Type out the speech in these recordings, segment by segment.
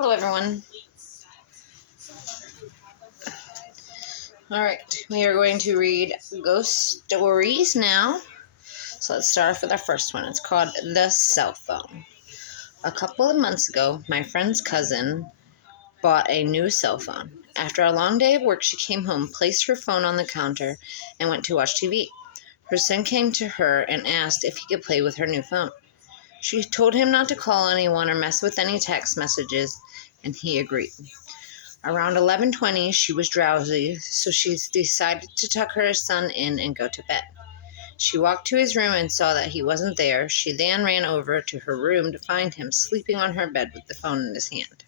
Hello, everyone. All right, we are going to read ghost stories now. So let's start off with our first one. It's called The Cell Phone. A couple of months ago, my friend's cousin bought a new cell phone. After a long day of work, she came home, placed her phone on the counter, and went to watch TV. Her son came to her and asked if he could play with her new phone. She told him not to call anyone or mess with any text messages, and he agreed. Around 11:20, she was drowsy, so she decided to tuck her son in and go to bed. She walked to his room and saw that he wasn't there. She then ran over to her room to find him sleeping on her bed with the phone in his hand.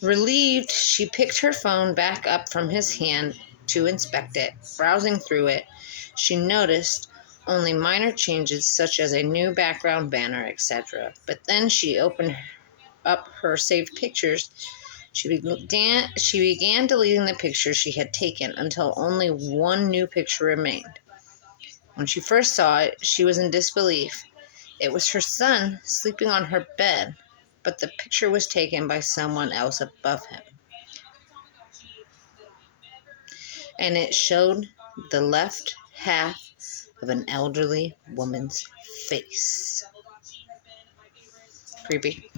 Relieved, she picked her phone back up from his hand to inspect it. Browsing through it, she noticed only minor changes such as a new background banner, etc. But then she opened up her saved pictures. She began deleting the pictures she had taken until only one new picture remained. When she first saw it, she was in disbelief. It was her son sleeping on her bed, but the picture was taken by someone else above him. And it showed the left half of an elderly woman's face. Creepy.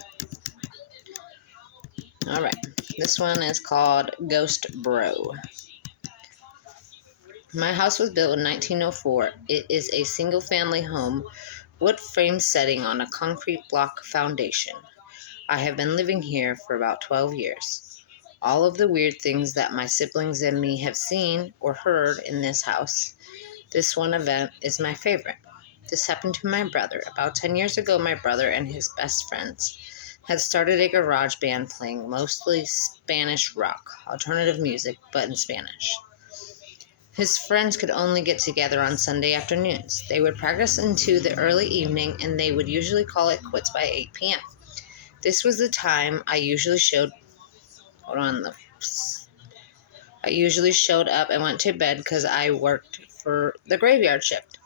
All right, this one is called Ghost Bro. My house was built in 1904. It is a single-family home, wood frame setting on a concrete block foundation. I have been living here for about 12 years. All of the weird things that my siblings and me have seen or heard in this house. This one event is my favorite. This happened to my brother. About 10 years ago, my brother and his best friends had started a garage band playing mostly Spanish rock, alternative music, but in Spanish. His friends could only get together on Sunday afternoons. They would practice into the early evening, and they would usually call it quits by 8 p.m. This was the time I usually showed up and went to bed because I worked for the graveyard shift.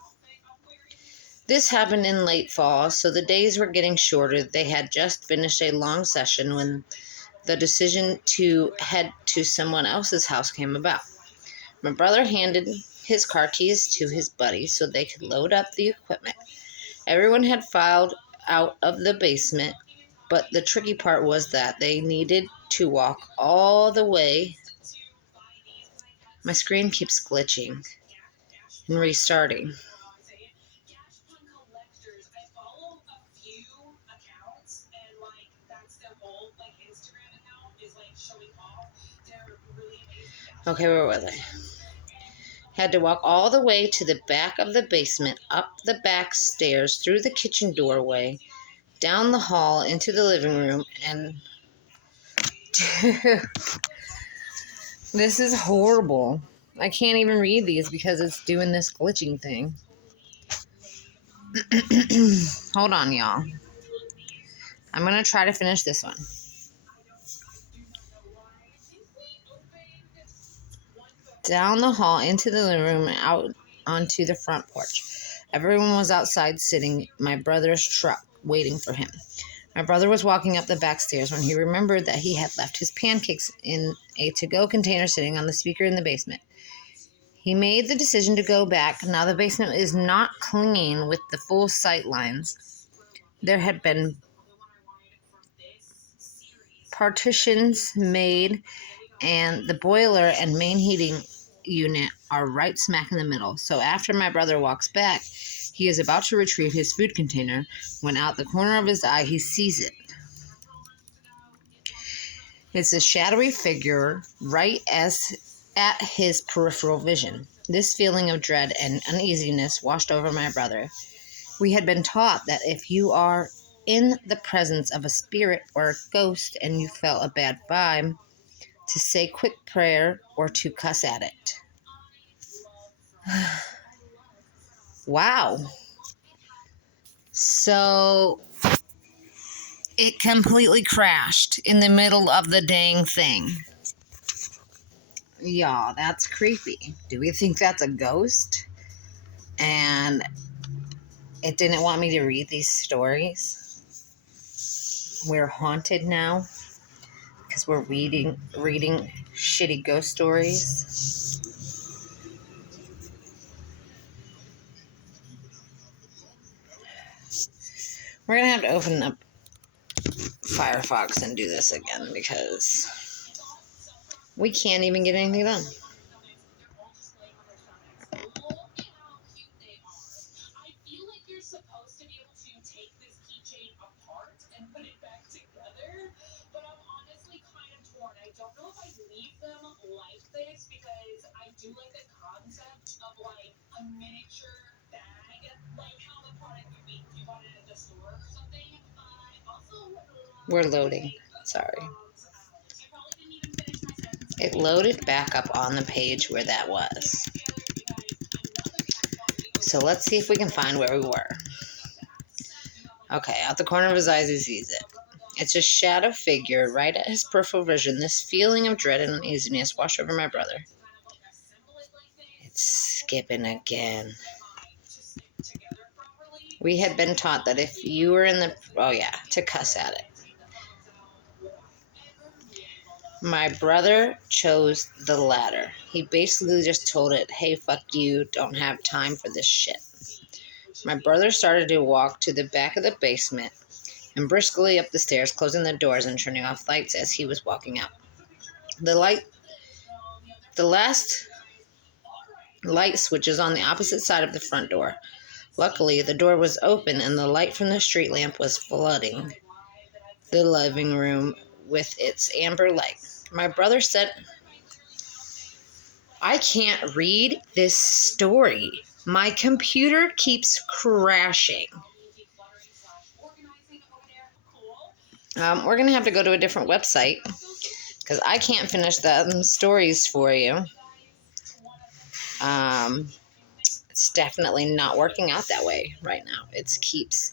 This happened in late fall, so the days were getting shorter. They had just finished a long session when the decision to head to someone else's house came about. My brother handed his car keys to his buddy so they could load up the equipment. Everyone had filed out of the basement, but the tricky part was that they needed to walk all the way. My screen keeps glitching and restarting. Okay, where was I? Had to walk all the way to the back of the basement, up the back stairs, through the kitchen doorway, down the hall, into the living room, and... This is horrible. I can't even read these because it's doing this glitching thing. Hold on, y'all. I'm going to try to finish this one. Down the hall, into the living room, and out onto the front porch. Everyone was outside sitting my brother's truck, waiting for him. My brother was walking up the back stairs when he remembered that he had left his pancakes in a to-go container sitting on the speaker in the basement. He made the decision to go back. Now the basement is not clean with the full sight lines. There had been partitions made, and the boiler and main heating unit are right smack in the middle. So after my brother walks back, he is about to retrieve his food container when out the corner of his eye he sees it. It's a shadowy figure right at his peripheral vision. This feeling of dread and uneasiness washed over my brother. We had been taught that if you are in the presence of a spirit or a ghost and you felt a bad vibe, to say quick prayer or to cuss at it. Wow. So it completely crashed in the middle of the dang thing. Y'all, that's creepy. Do we think that's a ghost? And it didn't want me to read these stories. We're haunted now because we're reading shitty ghost stories. We're gonna have to open up Firefox and do this again because we can't even get anything done. We're loading. Sorry. It loaded back up on the page where that was. So let's see if we can find where we were. Okay, out the corner of his eyes he sees it. It's a shadow figure right at his peripheral vision. This feeling of dread and uneasiness washed over my brother. It's skipping again. We had been taught that if you were in the... Oh yeah, to cuss at it. My brother chose the latter. He basically just told it, hey, fuck you, don't have time for this shit. My brother started to walk to the back of the basement and briskly up the stairs, closing the doors and turning off lights as he was walking out. The last light switch is on the opposite side of the front door. Luckily, the door was open and the light from the street lamp was flooding the living room with its amber light. My brother said, I can't read this story. My computer keeps crashing. We're going to have to go to a different website because I can't finish the stories for you. It's definitely not working out that way right now. It keeps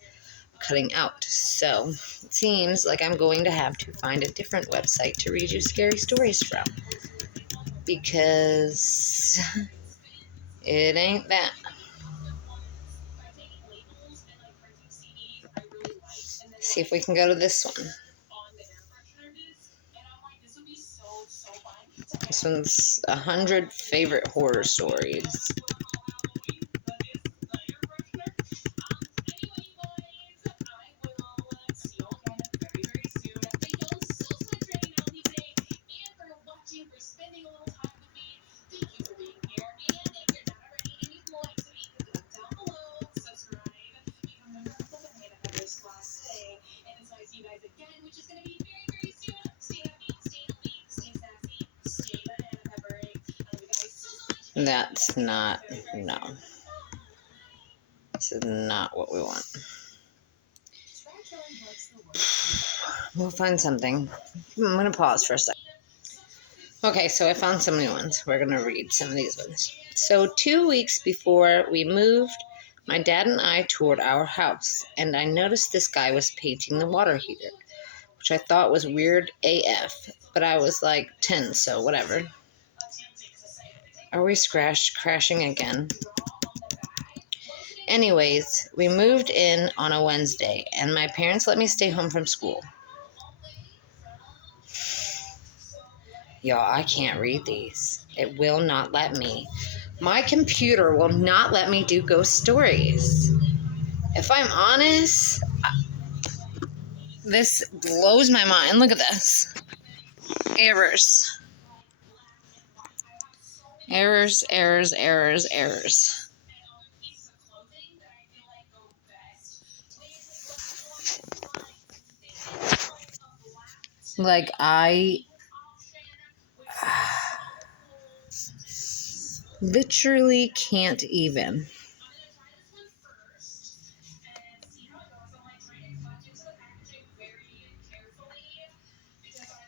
cutting out. So it seems like I'm going to have to find a different website to read you scary stories from because it ain't that. See if we can go to this one. This one's 100 favorite horror stories. That's not, no. This is not what we want. We'll find something. I'm going to pause for a second. Okay, so I found some new ones. We're going to read some of these ones. So 2 weeks before we moved, my dad and I toured our house, and I noticed this guy was painting the water heater, which I thought was weird AF, but I was like 10, so whatever. Are we crashing again? Anyways, we moved in on a Wednesday, and my parents let me stay home from school. Y'all, I can't read these. It will not let me. My computer will not let me do ghost stories. If I'm honest, this blows my mind. Look at this. Errors. Errors, errors, errors, errors. Like, I literally can't even.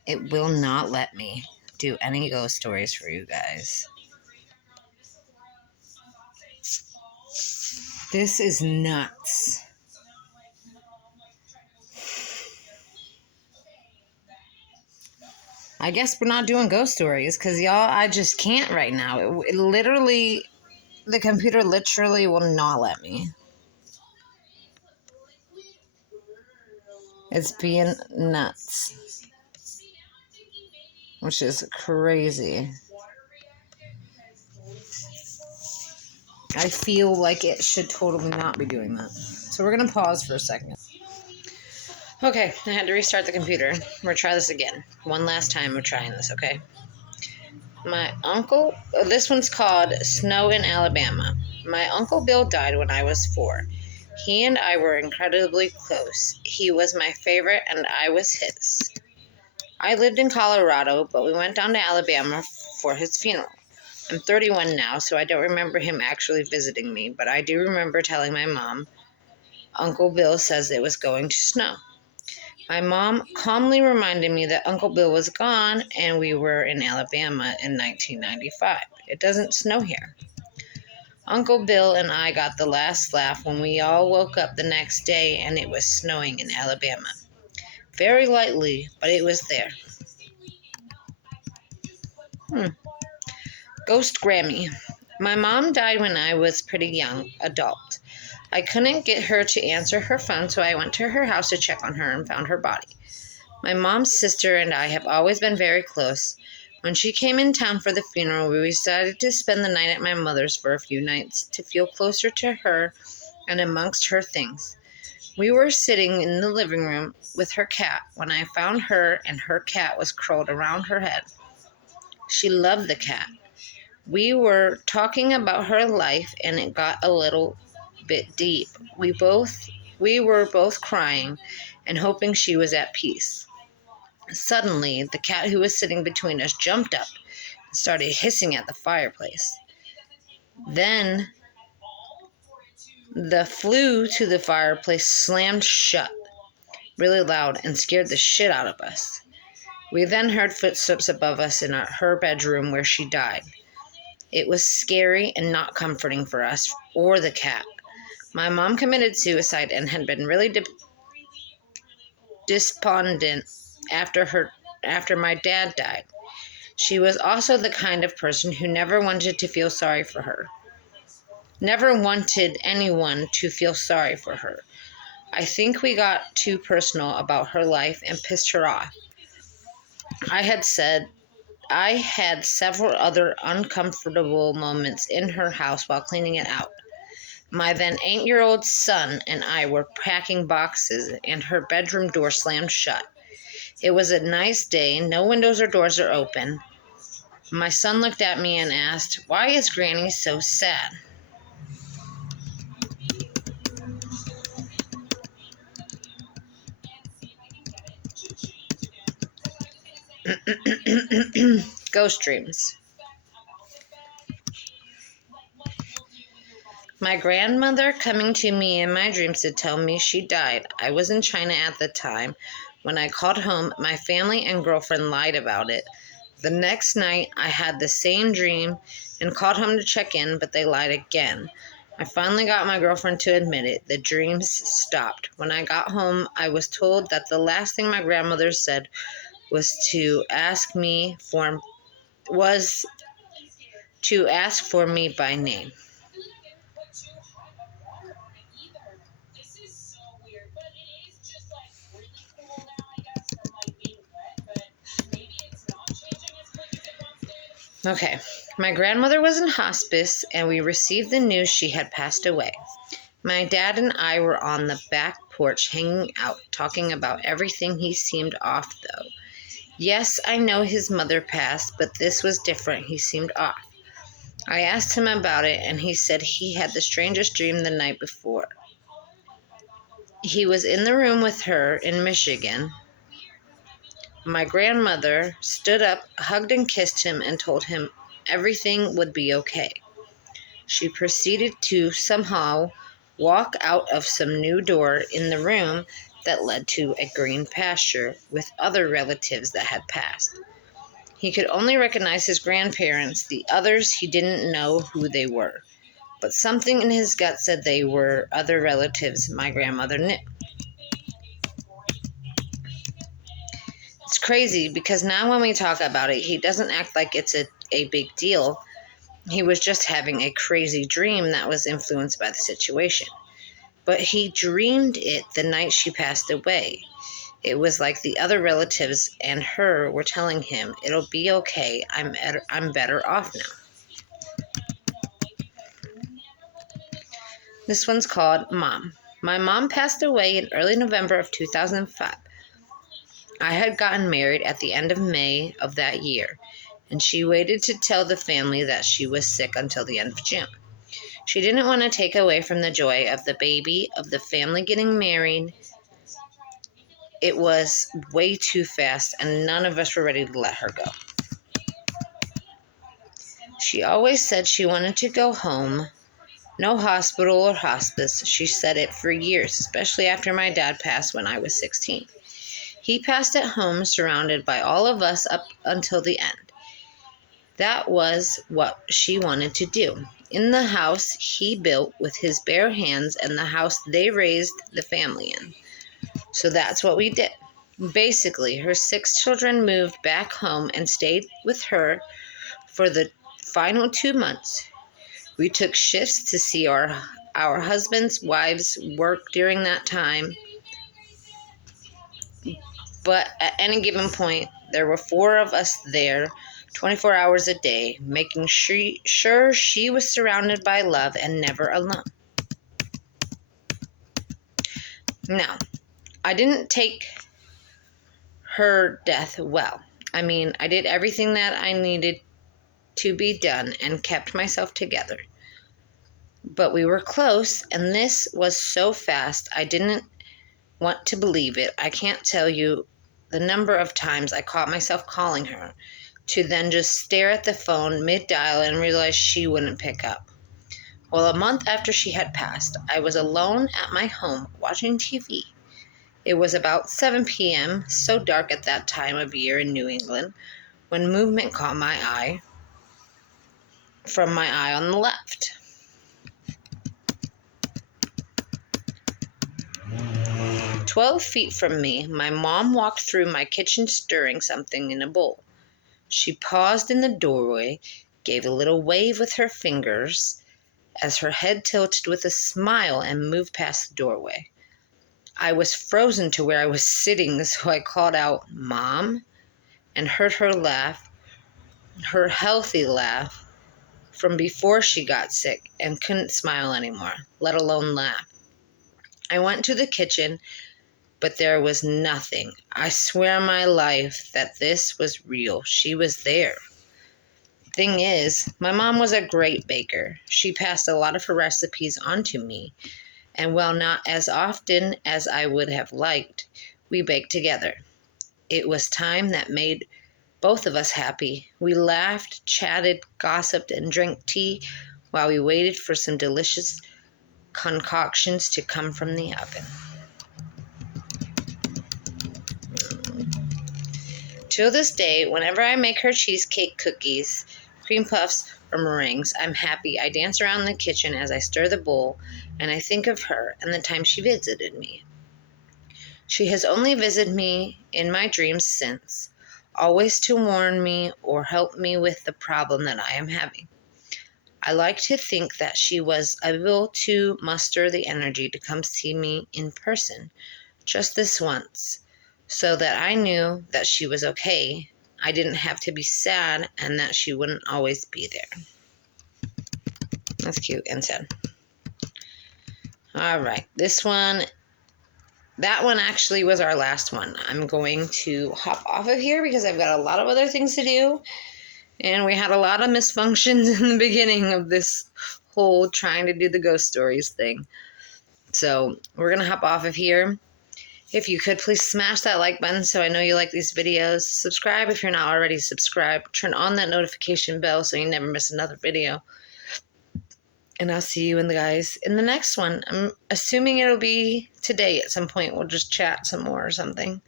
It will not let me do any ghost stories for you guys. This is nuts. I guess we're not doing ghost stories because, y'all, I just can't right now. It literally, the computer literally will not let me. It's being nuts, which is crazy. I feel like it should totally not be doing that. So we're going to pause for a second. Okay, I had to restart the computer. We'll try this again. One last time we're trying this, okay? My uncle, this one's called Snow in Alabama. My Uncle Bill died when I was 4. He and I were incredibly close. He was my favorite and I was his. I lived in Colorado, but we went down to Alabama for his funeral. I'm 31 now, so I don't remember him actually visiting me, but I do remember telling my mom, Uncle Bill says it was going to snow. My mom calmly reminded me that Uncle Bill was gone and we were in Alabama in 1995. It doesn't snow here. Uncle Bill and I got the last laugh when we all woke up the next day and it was snowing in Alabama. Very lightly, but it was there. Ghost Grammy. My mom died when I was pretty young, adult. I couldn't get her to answer her phone, so I went to her house to check on her and found her body. My mom's sister and I have always been very close. When she came in town for the funeral, we decided to spend the night at my mother's for a few nights to feel closer to her and amongst her things. We were sitting in the living room with her cat when I found her and her cat was curled around her head. She loved the cat. We were talking about her life and it got a little bit deep. We were both crying and hoping she was at peace. Suddenly, the cat who was sitting between us jumped up and started hissing at the fireplace. Then, the flue to the fireplace slammed shut really loud and scared the shit out of us. We then heard footsteps above us in her bedroom where she died. It was scary and not comforting for us or the cat. My mom committed suicide and had been really despondent after my dad died. She was also the kind of person who never wanted to feel sorry for her. Never wanted anyone to feel sorry for her. I think we got too personal about her life and pissed her off. I had several other uncomfortable moments in her house while cleaning it out. My then 8-year-old son and I were packing boxes and her bedroom door slammed shut. It was a nice day, no windows or doors are open. My son looked at me and asked, "Why is Granny so sad?" Ghost dreams. My grandmother coming to me in my dreams to tell me she died. I was in China at the time. When I called home, my family and girlfriend lied about it. The next night, I had the same dream and called home to check in, but they lied again. I finally got my girlfriend to admit it. The dreams stopped. When I got home, I was told that the last thing my grandmother said was to ask for me by name. Okay, my grandmother was in hospice and we received the news she had passed away. My dad and I were on the back porch hanging out, talking about everything. He seemed off though. Yes, I know his mother passed, but this was different. He seemed off. I asked him about it and he said he had the strangest dream the night before. He was in the room with her in Michigan. My grandmother stood up, hugged and kissed him, and told him everything would be okay. She proceeded to somehow walk out of some new door in the room that led to a green pasture with other relatives that had passed. He could only recognize his grandparents. The others, he didn't know who they were. But something in his gut said they were other relatives my grandmother knew. It's crazy because now when we talk about it, he doesn't act like it's a big deal. He was just having a crazy dream that was influenced by the situation. But he dreamed it the night she passed away. It was like the other relatives and her were telling him, "It'll be okay. I'm better off now." This one's called Mom. My mom passed away in early November of 2005. I had gotten married at the end of May of that year, and she waited to tell the family that she was sick until the end of June. She didn't want to take away from the joy of the baby, of the family getting married. It was way too fast, and none of us were ready to let her go. She always said she wanted to go home. No hospital or hospice. She said it for years, especially after my dad passed when I was 16. He passed at home, surrounded by all of us up until the end. That was what she wanted to do. In the house he built with his bare hands and the house they raised the family in. So that's what we did. Basically, her 6 children moved back home and stayed with her for the final 2 months. We took shifts to see our husbands' wives work during that time. But at any given point, there were 4 of us there 24 hours a day, making sure she was surrounded by love and never alone. Now, I didn't take her death well. I mean, I did everything that I needed to be done and kept myself together. But we were close, and this was so fast, I didn't want to believe it. I can't tell you the number of times I caught myself calling her, to then just stare at the phone mid-dial and realize she wouldn't pick up. Well, a month after she had passed, I was alone at my home watching TV. It was about 7 p.m., so dark at that time of year in New England, when movement caught my eye from my eye on the left. 12 feet from me, my mom walked through my kitchen stirring something in a bowl. She paused in the doorway, gave a little wave with her fingers as her head tilted with a smile and moved past the doorway. I was frozen to where I was sitting, so I called out, "Mom," and heard her laugh, her healthy laugh from before she got sick and couldn't smile anymore, let alone laugh. I went to the kitchen, but there was nothing. I swear on my life that this was real. She was there. Thing is, my mom was a great baker. She passed a lot of her recipes on to me, and while not as often as I would have liked, we baked together. It was time that made both of us happy. We laughed, chatted, gossiped, and drank tea while we waited for some delicious concoctions to come from the oven. Till this day, whenever I make her cheesecake cookies, cream puffs, or meringues, I'm happy. I dance around the kitchen as I stir the bowl, and I think of her and the time she visited me. She has only visited me in my dreams since, always to warn me or help me with the problem that I am having. I like to think that she was able to muster the energy to come see me in person just this once, so that I knew that she was okay. I didn't have to be sad, and that she wouldn't always be there. That's cute and sad. All right, that one actually was our last one. I'm going to hop off of here because I've got a lot of other things to do, and we had a lot of misfunctions in the beginning of this whole trying to do the ghost stories thing. So we're going to hop off of here. If you could, please smash that like button so I know you like these videos. Subscribe if you're not already subscribed. Turn on that notification bell so you never miss another video. And I'll see you in the next one. I'm assuming it'll be today at some point. We'll just chat some more or something.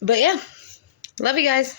But yeah, love you guys.